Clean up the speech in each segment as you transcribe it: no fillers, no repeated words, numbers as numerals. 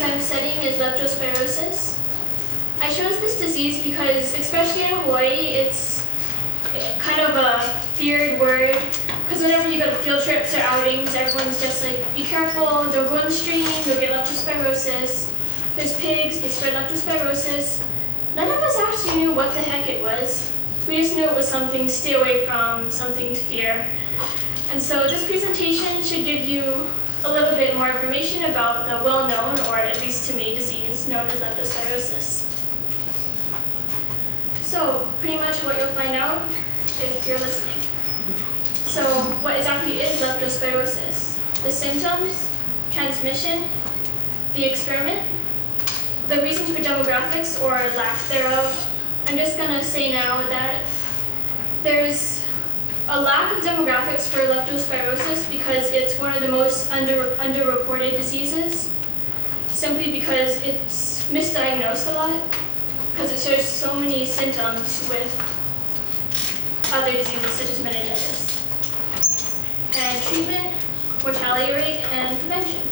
disease I'm studying is leptospirosis. I chose this disease because, especially in Hawaii, it's kind of a feared word. Because whenever you go to field trips or outings, everyone's just like, be careful, don't go in the stream, you'll get leptospirosis. There's pigs, they spread leptospirosis. None of us actually knew what the heck it was. We just knew it was something to stay away from, something to fear. And so this presentation should give you a little bit more information about the well-known, or at least to me, disease known as leptospirosis. So pretty much what you'll find out if you're listening. So what exactly is leptospirosis? The symptoms, transmission, the experiment, the reasons for demographics or lack thereof. I'm just going to say now that there's a lack of demographics for leptospirosis because it's one of the most underreported diseases, simply because it's misdiagnosed a lot, because it shares so many symptoms with other diseases such as meningitis. And treatment, mortality rate, and prevention.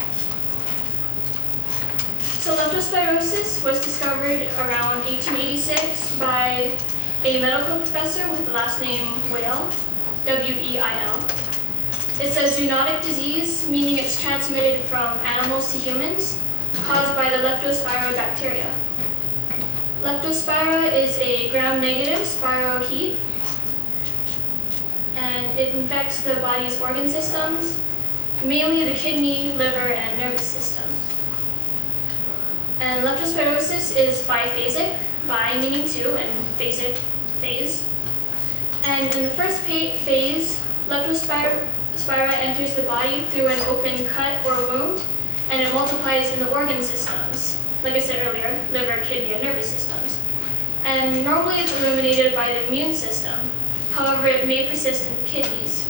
So leptospirosis was discovered around 1886 by a medical professor with the last name Weil, W-E-I-L. It's a zoonotic disease, meaning it's transmitted from animals to humans, caused by the Leptospira bacteria. Leptospira is a gram-negative spirochete, and it infects the body's organ systems, mainly the kidney, liver, and nervous system. And leptospirosis is biphasic, bi meaning two, and phasic, phase. And in the first phase, Leptospira enters the body through an open cut or wound, and it multiplies in the organ systems, like I said earlier, liver, kidney, and nervous systems. And normally it's eliminated by the immune system. However, it may persist in the kidneys.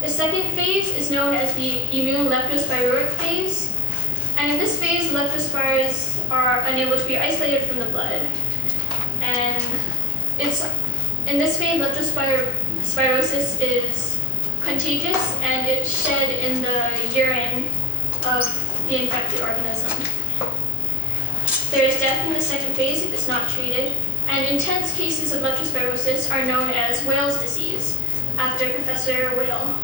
The second phase is known as the immune leptospiruric phase. And in this phase, leptospiras are unable to be isolated from the blood. And in this phase, leptospirosis is contagious, and it's shed in the urine of the infected organism. There is death in the second phase if it's not treated, and intense cases of leptospirosis are known as Weil's disease, after Professor Weil.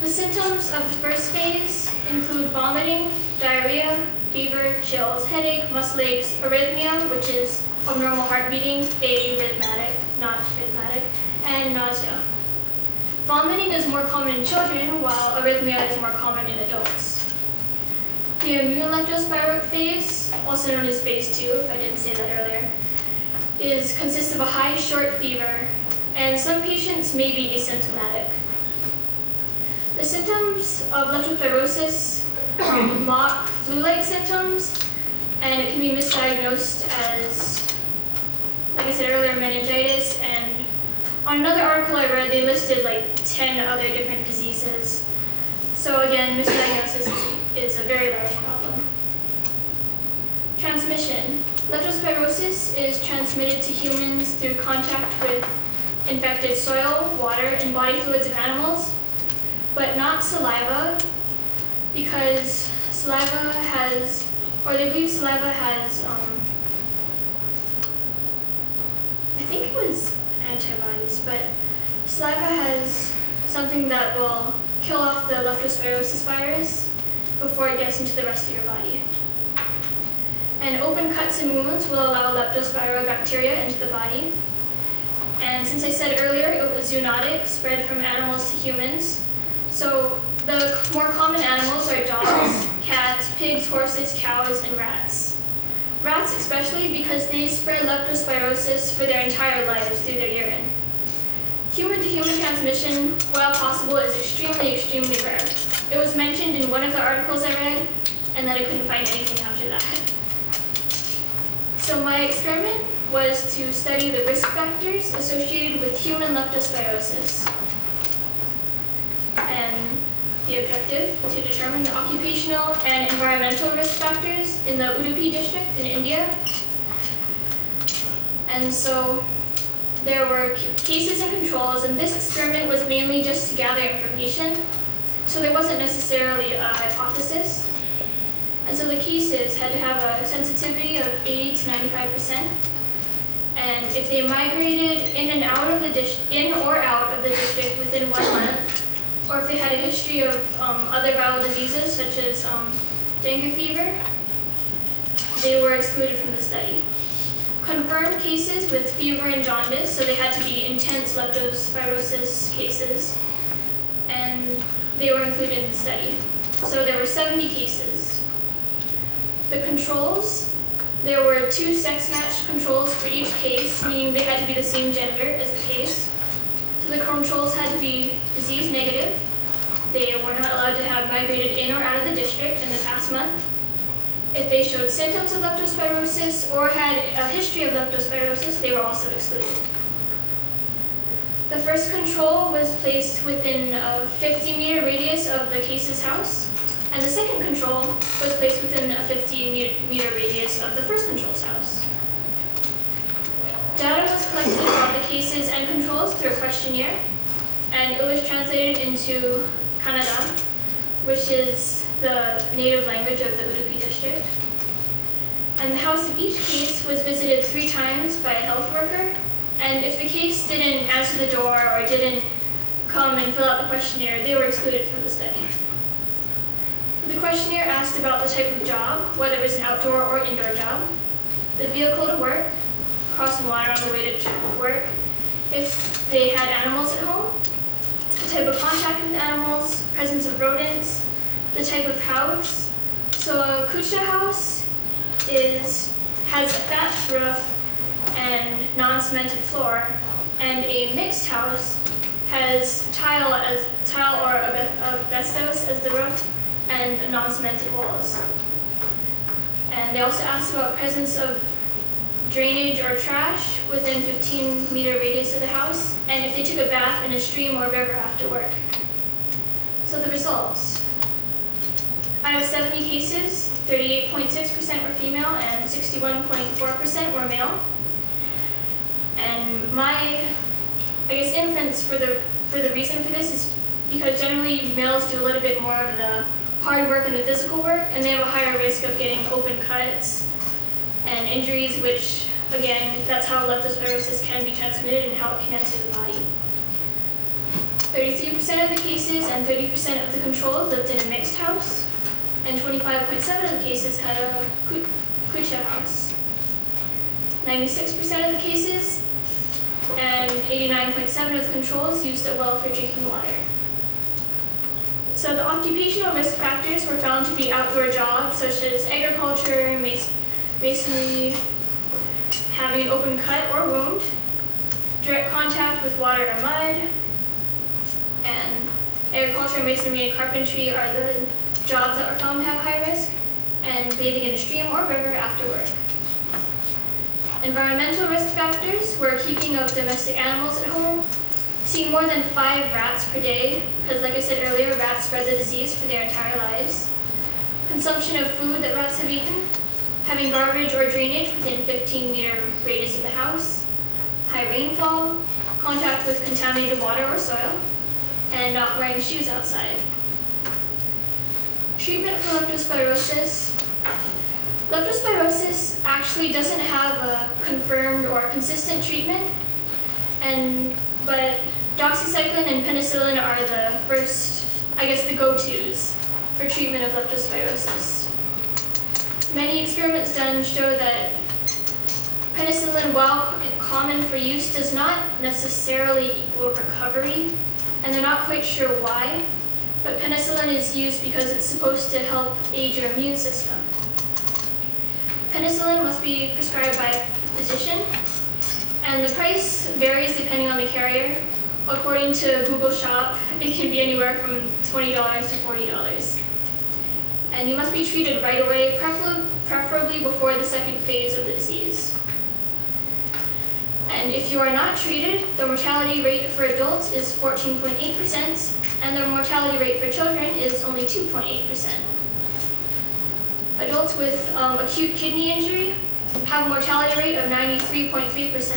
The symptoms of the first phase include vomiting, diarrhea, fever, chills, headache, muscle aches, arrhythmia, which is abnormal heart beating, arrhythmatic, not rhythmatic, and nausea. Vomiting is more common in children, while arrhythmia is more common in adults. The immune leptospiruric phase, also known as phase 2, if I didn't say that earlier, consists of a high, short fever, and some patients may be asymptomatic. The symptoms of leptospirosis mock flu-like symptoms, and it can be misdiagnosed as, like I said earlier, meningitis. And on another article I read, they listed like 10 other different diseases. So again, misdiagnosis is a very large problem. Transmission. Leptospirosis is transmitted to humans through contact with infected soil, water, and body fluids of animals, but not saliva, because saliva has, or they believe saliva has, I think it was antibodies, but saliva has something that will kill off the leptospirosis virus before it gets into the rest of your body. And open cuts and wounds will allow Leptospira bacteria into the body. And since I said earlier it was zoonotic, spread from animals to humans, so the more common animals are dogs, cats, pigs, horses, cows, and rats. Rats especially because they spread leptospirosis for their entire lives through their urine. Human-to-human transmission, while possible, is extremely, extremely rare. It was mentioned in one of the articles I read, and then I couldn't find anything after that. So my experiment was to study the risk factors associated with human leptospirosis. And the objective to determine the occupational and environmental risk factors in the Udupi district in India. And so there were cases and controls, and this experiment was mainly just to gather information. So there wasn't necessarily a hypothesis. cases had to have a sensitivity of 80 to 95%. And if they migrated in or out of the district within 1 month, or if they had a history of other viral diseases such as dengue fever, they were excluded from the study. Confirmed cases with fever and jaundice, so they had to be intense leptospirosis cases, and they were included in the study. So there were 70 cases. The controls, there were 2 sex-matched controls for each case, meaning they had to be the same gender as the case. So the controls had to be disease negative. They were not allowed to have migrated in or out of the district in the past month. If they showed symptoms of leptospirosis or had a history of leptospirosis, they were also excluded. The first control was placed within a 50-meter radius of the case's house, and the second control was placed within a 50-meter radius of the first control's house. Data was collected on the cases and controls through a questionnaire, and it was translated into Kannada, which is the native language of the Udupi district. And the house of each case was visited 3 times by a health worker, and if the case didn't answer the door or didn't come and fill out the questionnaire, they were excluded from the study. The questionnaire asked about the type of job, whether it was an outdoor or indoor job, the vehicle to work, crossing water on the way to work, if they had animals at home, the type of contact with animals, presence of rodents, the type of house. So a kucha house has a thatched roof and non-cemented floor, and a mixed house has tile or asbestos as the roof and non-cemented walls. And they also asked about presence of drainage or trash within 15-meter radius of the house, and if they took a bath in a stream or river after work. So the results. Out of 70 cases, 38.6% were female and 61.4% were male. And my, inference for the reason for this is because generally males do a little bit more of the hard work and the physical work, and they have a higher risk of getting open cuts and injuries, which, again, that's how leptospirosis can be transmitted and how it can enter the body. 33% of the cases and 30% of the controls lived in a mixed house, and 25.7% of the cases had a kucha house. 96% of the cases and 89.7% of the controls used a well for drinking water. So the occupational risk factors were found to be outdoor jobs such as agriculture, masonry, having an open cut or wound, direct contact with water or mud, and agriculture, masonry, and carpentry are the jobs that were found to have high risk, and bathing in a stream or river after work. Environmental risk factors were keeping of domestic animals at home, seeing more than 5 rats per day, because like I said earlier, rats spread the disease for their entire lives, consumption of food that rats have eaten, having garbage or drainage within 15-meter radius of the house, high rainfall, contact with contaminated water or soil, and not wearing shoes outside. Treatment for leptospirosis. Leptospirosis actually doesn't have a confirmed or consistent treatment, but doxycycline and penicillin are the first, the go-tos for treatment of leptospirosis. Many experiments done show that penicillin, while common for use, does not necessarily equal recovery, and they're not quite sure why, but penicillin is used because it's supposed to help aid your immune system. Penicillin must be prescribed by a physician, and the price varies depending on the carrier. According to Google Shop, it can be anywhere from $20 to $40. And you must be treated right away, preferably before the second phase of the disease. And if you are not treated, the mortality rate for adults is 14.8%, and the mortality rate for children is only 2.8%. Adults with acute kidney injury have a mortality rate of 93.3%,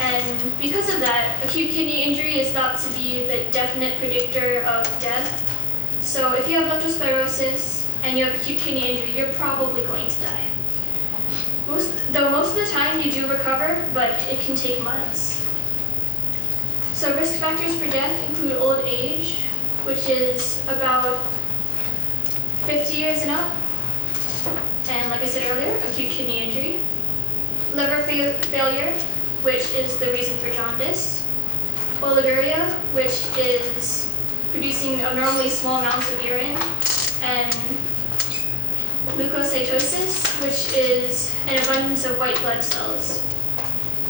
and because of that, acute kidney injury is thought to be the definite predictor of death. So if you have leptospirosis and you have acute kidney injury, you're probably going to die. Most of the time you do recover, but it can take months. So risk factors for death include old age, which is about 50 years and up, and like I said earlier, acute kidney injury, liver failure, which is the reason for jaundice, oliguria, which is producing abnormally small amounts of urine, and leukocytosis, which is an abundance of white blood cells,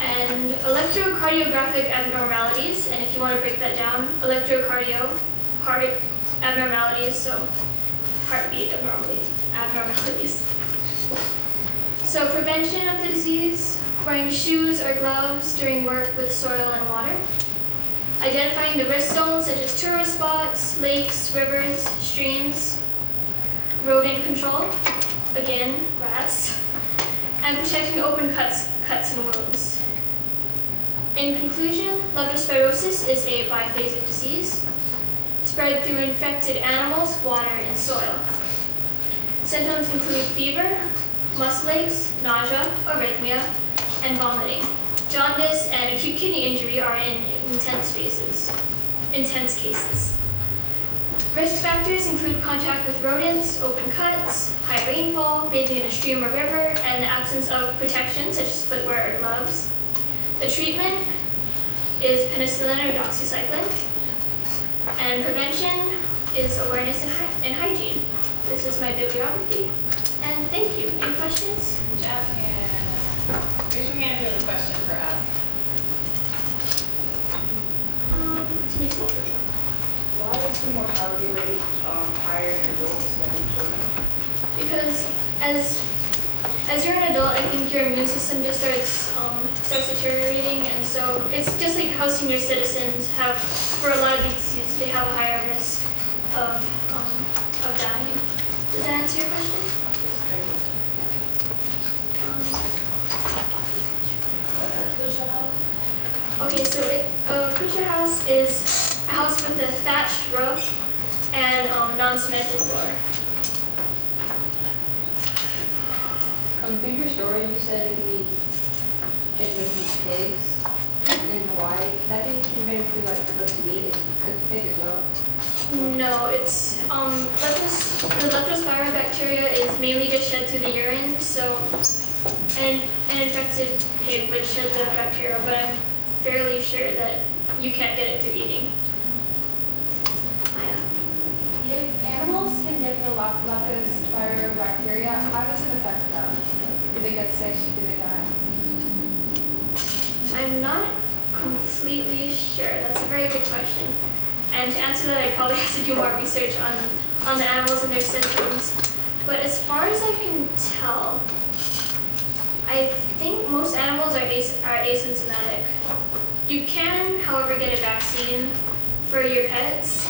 and electrocardiographic abnormalities, and if you want to break that down, heart abnormalities, so heartbeat abnormalities. So prevention of the disease, wearing shoes or gloves during work with soil and water, identifying the risk zones such as tourist spots, lakes, rivers, streams, rodent control, again, rats, and protecting open cuts and wounds. In conclusion, leptospirosis is a biphasic disease spread through infected animals, water, and soil. Symptoms include fever, muscle aches, nausea, arrhythmia, and vomiting. Jaundice and acute kidney injury are in intense cases. Risk factors include contact with rodents, open cuts, high rainfall, bathing in a stream or river, and the absence of protection such as footwear or gloves. The treatment is penicillin or doxycycline, and prevention is awareness and hygiene. This is my bibliography, and thank you. Any questions? Jeff, raise your hand if you have a question for us. Why is the mortality rate higher in adults than in children? Because as you're an adult, I think your immune system just starts deteriorating, and so it's just like how senior citizens have, for a lot of these diseases, they have a higher risk of dying. Does that answer your question? Okay, so a creature house is a house with a thatched roof and non-cemented floor. Through your story, you said it can be transmitted from pigs, and in Hawaii, that can be transmitted through like cooked meat, cooked pig as well. No, it's the leptospira bacteria is mainly just shed through the urine, so an infected pig would shed the bacteria, but I'm fairly sure that you can't get it through eating. If animals can get the leptospira bacteria, how does it affect them? Do they get sick? Do they die? I'm not completely sure. That's a very good question. And to answer that, I probably have to do more research on the animals and their symptoms. But as far as I can tell, I think most animals are asymptomatic. You can, however, get a vaccine for your pets,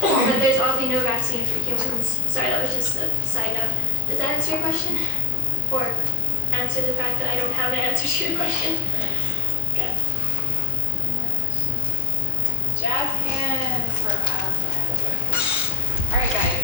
but there's obviously no vaccine for humans. Sorry, that was just a side note. Does that answer your question? Or answer the fact that I don't have an answer to your question? Okay. Jazz hands for AsLan. All right, guys.